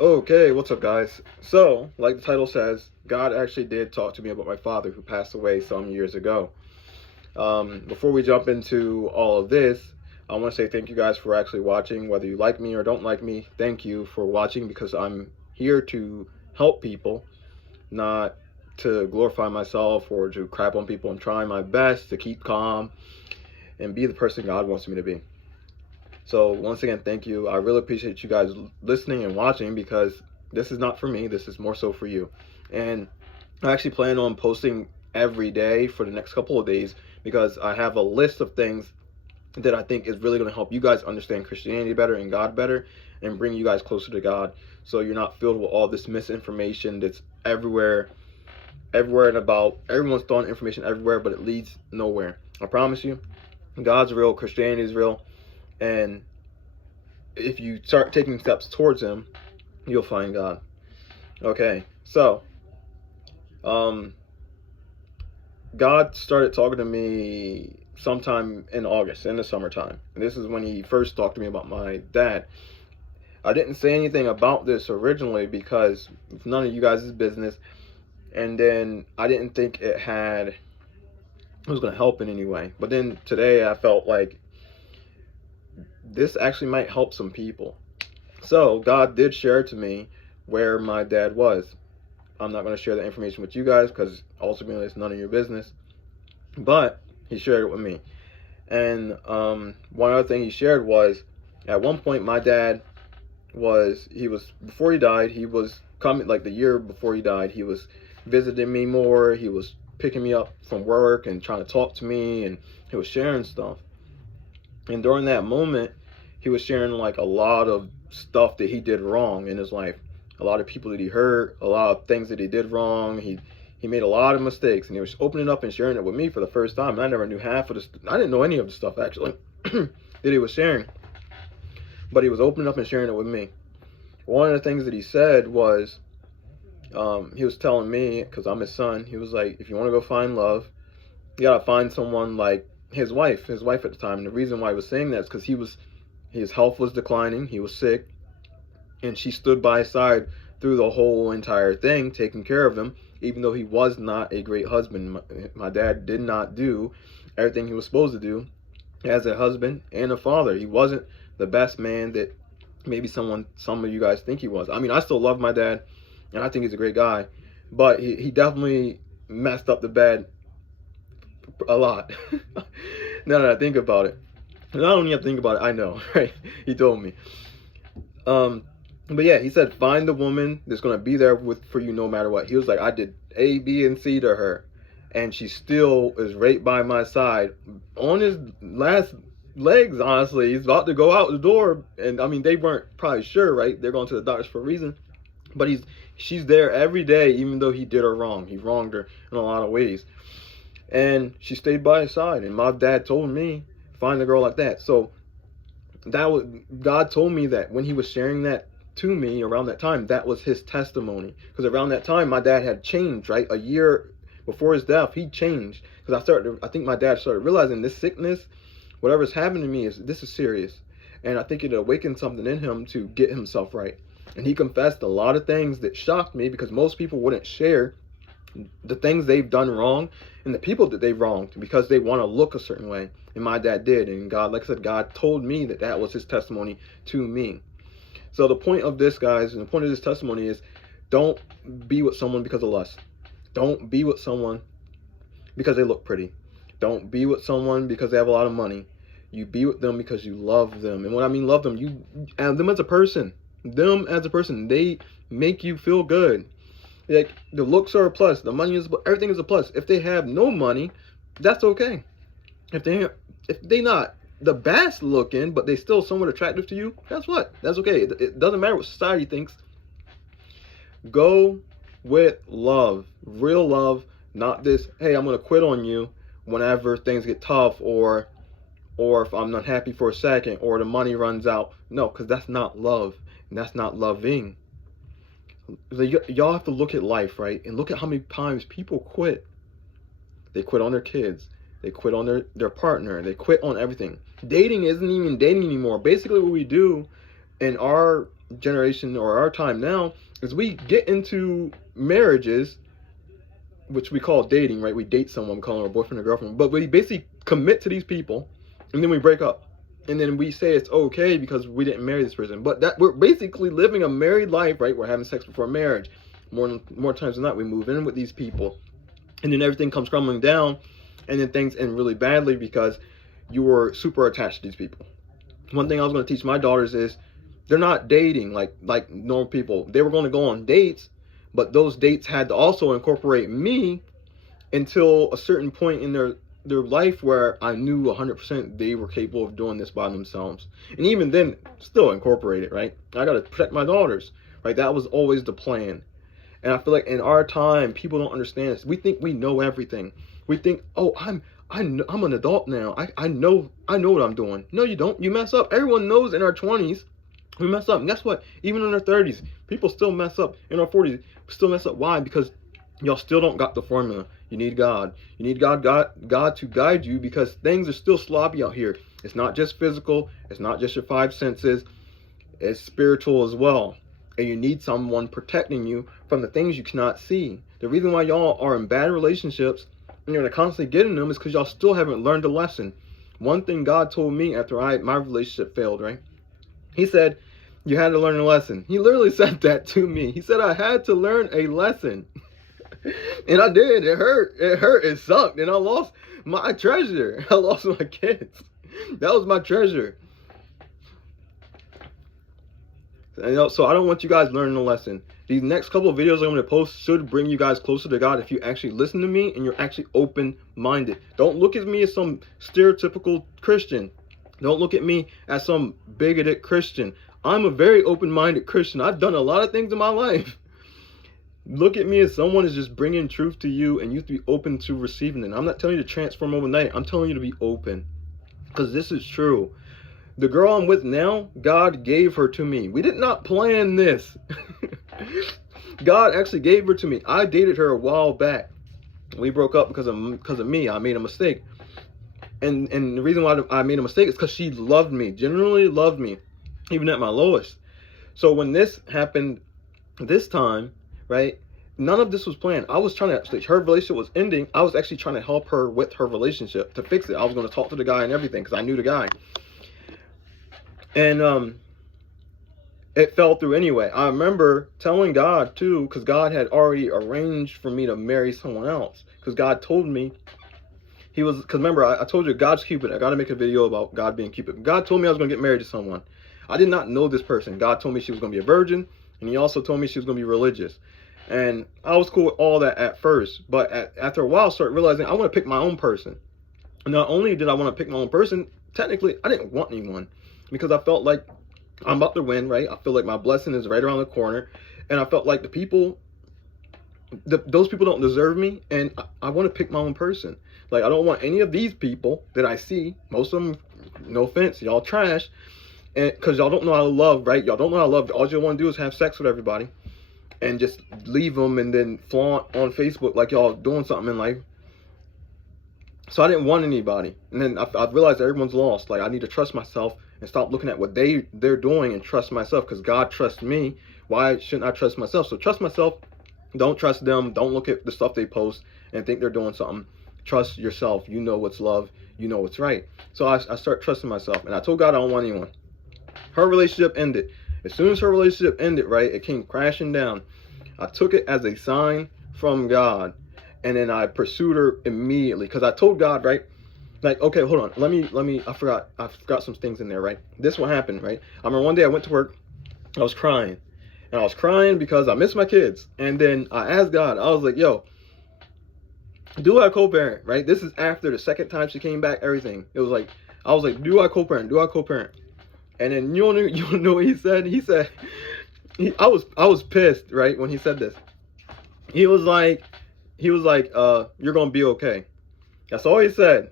Okay, what's up, guys? So, like the title says, God actually did talk to me about my father who passed away some years ago. Before we jump into all of this, I want to say thank you guys for actually watching. Whether you like me or don't like me, thank you for watching because I'm here to help people, not to glorify myself or to crap on people. I'm trying my best to keep calm and be the person God wants me to be. So once again, thank you. I really appreciate you guys listening and watching because this is not for me. This is more so for you. And I actually plan on posting every day for the next couple of days because I have a list of things that I think is really going to help you guys understand Christianity better and God better and bring you guys closer to God. So you're not filled with all this misinformation that's everywhere and about. Everyone's throwing information everywhere, but it leads nowhere. I promise you, God's real, Christianity is real, and if you start taking steps towards him, you'll find God. Okay, so um, God started talking to me sometime in August, in the summertime. And this is when he first talked to me about my dad. I didn't say anything about this originally because it's none of you guys' business. And then I didn't think it was going to help in any way. But then today I felt like this actually might help some people. So God did share to me where my dad was. I'm not going to share the information with you guys because ultimately it's none of your business. But he shared it with me. And one other thing he shared was at one point my dad before he died, he was coming, like the year before he died, he was visiting me more. He was picking me up from work and trying to talk to me, and he was sharing stuff. And during that moment, he was sharing like a lot of stuff that he did wrong in his life, a lot of people that he hurt, a lot of things that he did wrong. He made a lot of mistakes, and he was opening up and sharing it with me for the first time. And I never knew half of this. I didn't know any of the stuff actually that he was sharing, but he was opening up and sharing it with me. One of the things that he said was, he was telling me, because I'm his son, he was like, if you want to go find love, you gotta find someone like his wife at the time. And the reason why he was saying that is because his health was declining, he was sick, and she stood by his side through the whole entire thing, taking care of him, even though he was not a great husband. My dad did not do everything he was supposed to do as a husband and a father. He wasn't the best man that maybe some of you guys think he was. I mean, I still love my dad, and I think he's a great guy, but he definitely messed up the bed a lot. Now that I think about it, and I don't even have to think about it. I know, right? He told me. Um, but yeah, he said find the woman that's gonna be there for you no matter what. He was like, I did A, B, and C to her, and she still is right by my side on his last legs. Honestly, he's about to go out the door, and I mean they weren't probably sure, right? They're going to the doctors for a reason, but she's there every day, even though he did her wrong. He wronged her in a lot of ways, and she stayed by his side. And my dad told me find a girl like that. So that was God told me that when he was sharing that to me around that time, that was his testimony. Because around that time, my dad had changed, right? A year before his death, he changed. Because I think my dad started realizing this sickness, whatever's happening to me, this is serious. And I think it awakened something in him to get himself right. And he confessed a lot of things that shocked me because most people wouldn't share the things they've done wrong and the people that they've wronged because they want to look a certain way. And my dad did. And God, like I said, God told me that that was his testimony to me. So the point of this, guys, and the point of this testimony is don't be with someone because of lust. Don't be with someone because they look pretty. Don't be with someone because they have a lot of money. You be with them because you love them. And when I mean love them, and them as a person. Them as a person. They make you feel good. Like, the looks are a plus. The money is, everything is a plus. If they have no money, that's okay. If they not the best looking, but they still somewhat attractive to you, that's okay. It doesn't matter what society thinks. Go with love, real love, not this, hey, I'm gonna quit on you whenever things get tough, or if I'm not happy for a second, or the money runs out. No, because that's not love, and that's not loving. Y'all have to look at life, right? And look at how many times people quit. They quit on their kids. They quit on their partner. They quit on everything. Dating isn't even dating anymore. Basically what we do in our generation or our time now is we get into marriages, which we call dating, right? We date someone, we call them our boyfriend or girlfriend, but we basically commit to these people, and then we break up, and then we say it's okay because we didn't marry this person. But that we're basically living a married life, right? We're having sex before marriage. More times than not, we move in with these people, and then everything comes crumbling down, and then things end really badly because you were super attached to these people. One thing I was going to teach my daughters is they're not dating like normal people. They were going to go on dates, but those dates had to also incorporate me until a certain point in their life where I knew 100% they were capable of doing this by themselves. And even then, still incorporate it, right? I got to protect my daughters, right? That was always the plan. And I feel like in our time, people don't understand this. We think we know everything. We think, oh, I'm an adult now. I know what I'm doing. No, you don't. You mess up. Everyone knows in our 20s we mess up. And guess what? Even in our 30s, people still mess up. In our 40s, we still mess up. Why? Because y'all still don't got the formula. You need God. You need God to guide you, because things are still sloppy out here. It's not just physical. It's not just your five senses. It's spiritual as well. And you need someone protecting you from the things you cannot see. The reason why y'all are in bad relationships and you're going to constantly get in them is because y'all still haven't learned a lesson. One thing God told me after my relationship failed, right? He said, you had to learn a lesson. He literally said that to me. He said I had to learn a lesson. And I did. It hurt. It sucked. And I lost my treasure. I lost my kids. That was my treasure. And so I don't want you guys learning a lesson. These next couple of videos I'm going to post should bring you guys closer to God if you actually listen to me and you're actually open-minded. Don't look at me as some stereotypical Christian. Don't look at me as some bigoted Christian. I'm a very open-minded Christian. I've done a lot of things in my life. Look at me as someone is just bringing truth to you, and you have to be open to receiving it. I'm not telling you to transform overnight. I'm telling you to be open, because this is true. The girl I'm with now, God gave her to me. We did not plan this. God actually gave her to me. I dated her a while back. We broke up because of me. I made a mistake. And the reason why I made a mistake is because she loved me, genuinely loved me, even at my lowest. So when this happened this time, right, none of this was planned. I was trying to actually, her relationship was ending. I was actually trying to help her with her relationship to fix it. I was going to talk to the guy and everything because I knew the guy. And it fell through anyway. I remember telling God too, because God had already arranged for me to marry someone else. Because God told me, because remember, I told you God's Cupid. I got to make a video about God being Cupid. God told me I was going to get married to someone. I did not know this person. God told me she was going to be a virgin, and he also told me she was going to be religious. And I was cool with all that at first, but after a while, I started realizing I want to pick my own person. And not only did I want to pick my own person, technically, I didn't want anyone, because I felt like I'm about to win, right? I feel like my blessing is right around the corner, and I felt like the people, those people don't deserve me, and I want to pick my own person. Like, I don't want any of these people that I see, most of them, no offense, y'all trash, and because y'all don't know how to love, right? Y'all don't know how to love. All you want to do is have sex with everybody and just leave them and then flaunt on Facebook like y'all doing something in life. So I didn't want anybody. And then I realized that everyone's lost. Like, I need to trust myself and stop looking at what they're doing and trust myself, because God trusts me. Why shouldn't I trust myself? So trust myself. Don't trust them. Don't look at the stuff they post and think they're doing something. Trust yourself. You know what's love. You know what's right. So I start trusting myself. And I told God I don't want anyone. Her relationship ended. As soon as her relationship ended, right, it came crashing down. I took it as a sign from God. And then I pursued her immediately, because I told God, right, like, okay, hold on, let me, I forgot some things in there, right? This what happened, right? I remember one day I went to work, I was crying. And I was crying because I miss my kids. And then I asked God, I was like, yo, do I co-parent, right? This is after the second time she came back, everything. It was like, I was like, do I co-parent? Do I co-parent? And then you know what he said? He said, I was pissed, right, when he said this. He was like, you're going to be okay. That's all he said.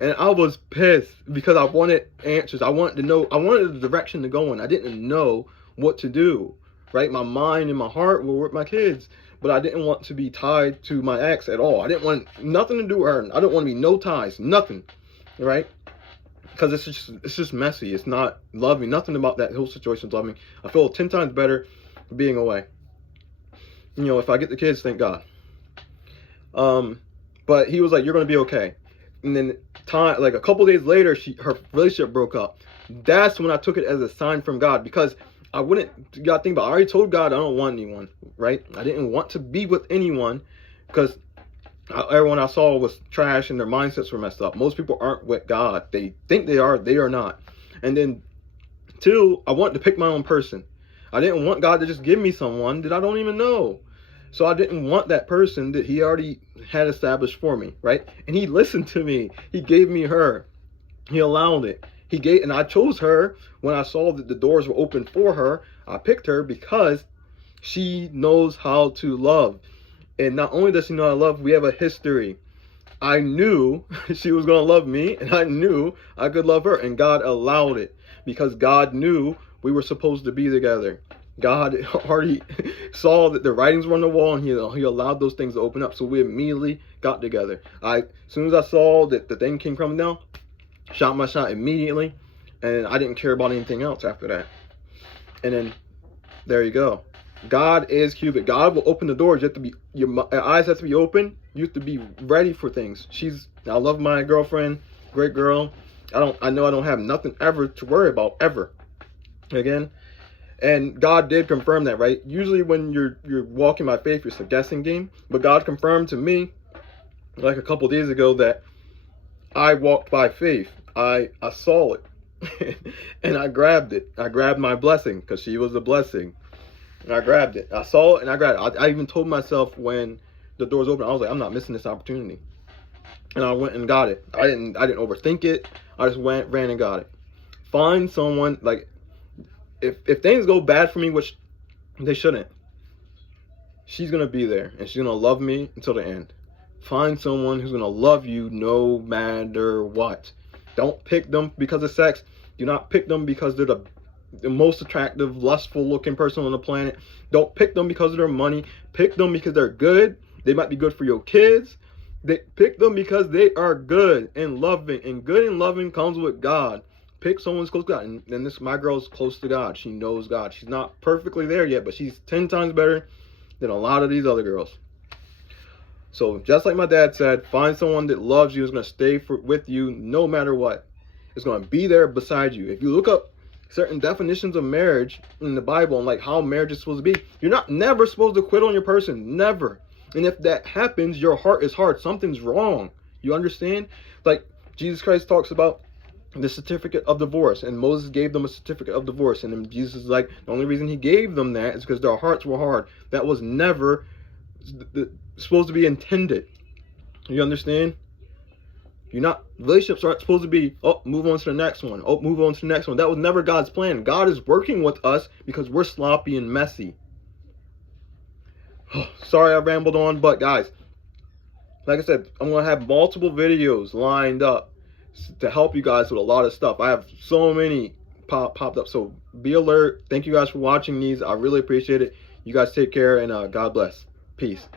And I was pissed because I wanted answers. I wanted to know. I wanted the direction to go in. I didn't know what to do, right? My mind and my heart were with my kids, but I didn't want to be tied to my ex at all. I didn't want nothing to do with her. I didn't want to be no ties, nothing, right? because it's just messy. It's not loving. Nothing about that whole situation is loving. I feel 10 times better being away. You know, if I get the kids, thank God. But he was like, "You're gonna be okay." And then like a couple days later, her relationship broke up. That's when I took it as a sign from God, because I wouldn't. You gotta think about it. I already told God I don't want anyone, right? I didn't want to be with anyone because everyone I saw was trash and their mindsets were messed up. Most people aren't with God. They think they are not. And then 2, I wanted to pick my own person. I didn't want God to just give me someone that I don't even know. So I didn't want that person that he already had established for me, right? And he listened to me. He gave me her. He allowed it. And I chose her when I saw that the doors were open for her. I picked her because she knows how to love. And not only does she know how to love, we have a history. I knew she was going to love me, and I knew I could love her, and God allowed it because God knew we were supposed to be together. God already saw that the writings were on the wall, and he allowed those things to open up. So we immediately got together. As soon as I saw that the thing came coming down, shot my shot immediately, and I didn't care about anything else after that. And then there you go. God is Cupid. God will open the doors. You have to be, your eyes have to be open. You have to be ready for things. I love my girlfriend, great girl. I know I don't have nothing ever to worry about ever again. And God did confirm that, right? Usually when you're walking by faith, it's a guessing game. But God confirmed to me, like a couple days ago, that I walked by faith. I saw it, and I grabbed it. I grabbed my blessing because she was a blessing. And I grabbed it. I saw it, and I grabbed it. I even told myself when the doors opened, I was like, I'm not missing this opportunity. And I went and got it. I didn't overthink it. I just ran and got it. Find someone, like, if things go bad for me, which they shouldn't, she's going to be there, and she's going to love me until the end. Find someone who's going to love you no matter what. Don't pick them because of sex. Do not pick them because they're the most attractive, lustful looking person on the planet. Don't pick them because of their money. Pick them because they're good. They might be good for your kids. Pick them because they are good and loving. And good and loving comes with God. Pick someone who's close to God. And my girl's close to God. She knows God. She's not perfectly there yet, but she's 10 times better than a lot of these other girls. So just like my dad said, find someone that loves you, is going to stay with you no matter what. It's going to be there beside you. If you look up certain definitions of marriage in the Bible and like how marriage is supposed to be, you're never supposed to quit on your person. Never. And if that happens, your heart is hard. Something's wrong. You understand? Like Jesus Christ talks about the certificate of divorce, and Moses gave them a certificate of divorce, and then Jesus is like, the only reason he gave them that is because their hearts were hard. That was never supposed to be intended. You understand? Relationships aren't supposed to be, oh, move on to the next one. Oh, move on to the next one. That was never God's plan. God is working with us because we're sloppy and messy. Oh, sorry I rambled on, but guys, like I said, I'm going to have multiple videos lined up to help you guys with a lot of stuff. I have so many popped up, so be alert. Thank you guys for watching these. I really appreciate it. You guys take care, and God bless. Peace.